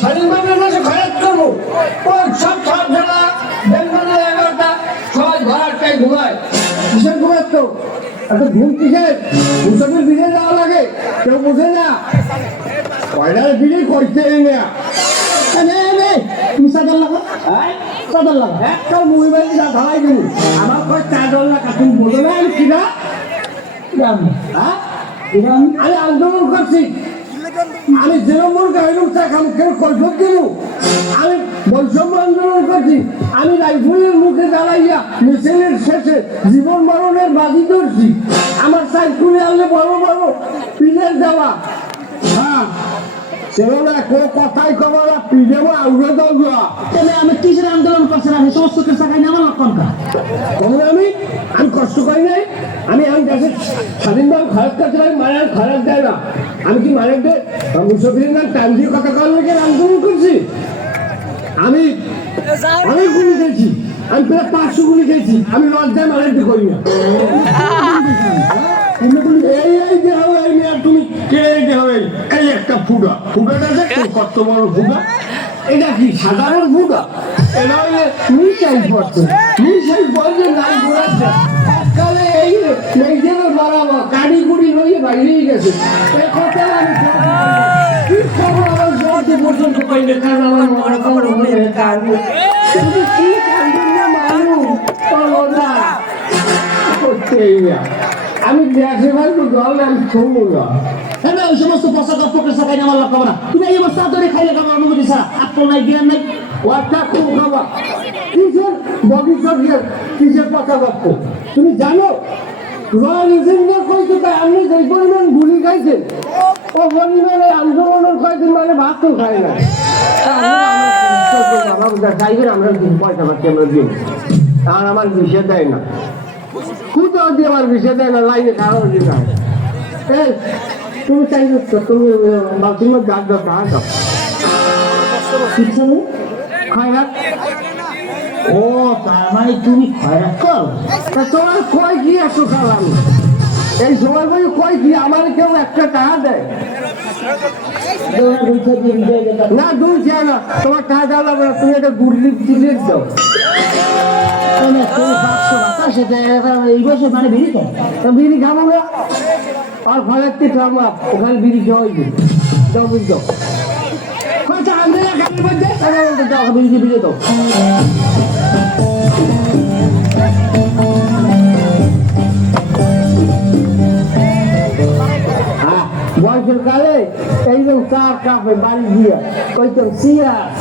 স্বাধীনভাবে মাসে খরচ করবো ওই সব সব জেলা বেঙ্গলের 11টা সবাই ঘরাটাই ঘুমায় কিসের ঘুমার তো একটা ঘুম কিসের ভূষণের বিড়ে যাওয়া লাগে কেউ বোঝে না কয়লার বিড়ি করতে না তুমি চাদর লাগা চাদর লাগা একটা মুই বাড়ি যা ধালাই দিবি আমার কয় চাদর লাগা তুমি বোঝো না আমি কিনা হ্যাঁ আমি আন্দোলন করছি আমি তৃণমূল কেউ কৈফত দিব আমি বৈষম্য আন্দোলন করছি আমি রাইফেলের মুখে দাঁড়াইয়া মিছিলের শেষে জীবন মরণের বাজি করছি আমার সাইড খুলে আনলে বড় বড় পিলের দেওয়া হ্যাঁ সেগুলো কথাই খবর পিজেবো আউড়ে দেওয়া তাহলে আমি কিসের আন্দোলন করছি না সমস্ত কিছু খাই না আমার লক্ষণটা আমি কষ্ট করি নাই আমি দেশের স্বাধীনভাবে খরচ করতে পারি মায়ের খরচ দেয় না আমি কি মায়ের দেয় মুসফির না টাইম দিয়ে কথা কল লেগে আন্দোলন করছি আমি অনেক গুলি খেয়েছি আমি প্রায় 500 গুলি খেয়েছি আমি লজ্জায় মায়ের দিয়ে করি না এই যে হবে এই মেয়ে তুমি কে যে হবে এই একটা ফুটাটা দেখো কত বড় ফুটা এটা কি সাধারণ ফুটা এটা হলে মিশাই পড়ছে মিশাই পড়ছে নাই ঘোরাচ্ছে এককালে এই মেয়েদের বাড়াবো কাড়ি কুড়ি হয়ে বাইরেই গেছে এই কথা আমি কি খবর আমার জোরতে পর্যন্ত পাইলে কারণ আমার মনে খবর হয়ে কাঁদবে তুমি কি কাঁদবেন না মানুষ না করতেই না আমি দেশে ভাববো দল আমি শুনবো না হ্যাঁ ওই সমস্ত পচা কাপড় খাই আমার লক্ষ্য না তুমি এই অবস্থা ধরে খাইলে আমার অনুমতি ছাড়া আপনার নাই জ্ঞান নাই ওয়াটা খুব খাবা কিসের ভবিষ্যৎ কিসের পচা গপ্প তুমি জানো রয়্যাল ইঞ্জিনিয়ার কইতে তাই আপনি যে পরিমাণ গুলি খাইছেন ও পরিমাণে আন্দোলনের কয়েকদিন মানে ভাত তো খাই না যাইবেন আমরা পয়সা পাচ্ছি আমরা দিন আর আমার বিষয় দেয় না খুঁজে দিয়ে আমার বিষয় দেয় না লাইনে খাওয়া যায় এই তুমি চাইছো তো তুমি বাথরুমের গাছ দাও টাকা দাও খয়রাত ও তার মানে তুমি খয়রাত করো তা তোমার কয় কি একশো খালাম এই সময় বই কয় কি আমার কেউ একটা টাকা দেয় না দুই চায় না তোমার টাকা দেওয়া লাগবে না তুমি একটা গুড়লিপ চিলিপ দাও এই বছর মানে বেরিয়ে যায় বিড়ি খাবো না আর ফলের থেকে আমার ওখানে বিড়ি খাওয়াই দিই দাও বিড়ি দাও আচ্ছা আমি গাড়ির মধ্যে দাও বিড়ি বিড়ি দাও বয়সের কালে এইরকম চা কাপে বাড়ি দিয়ে কইতাম সিয়াস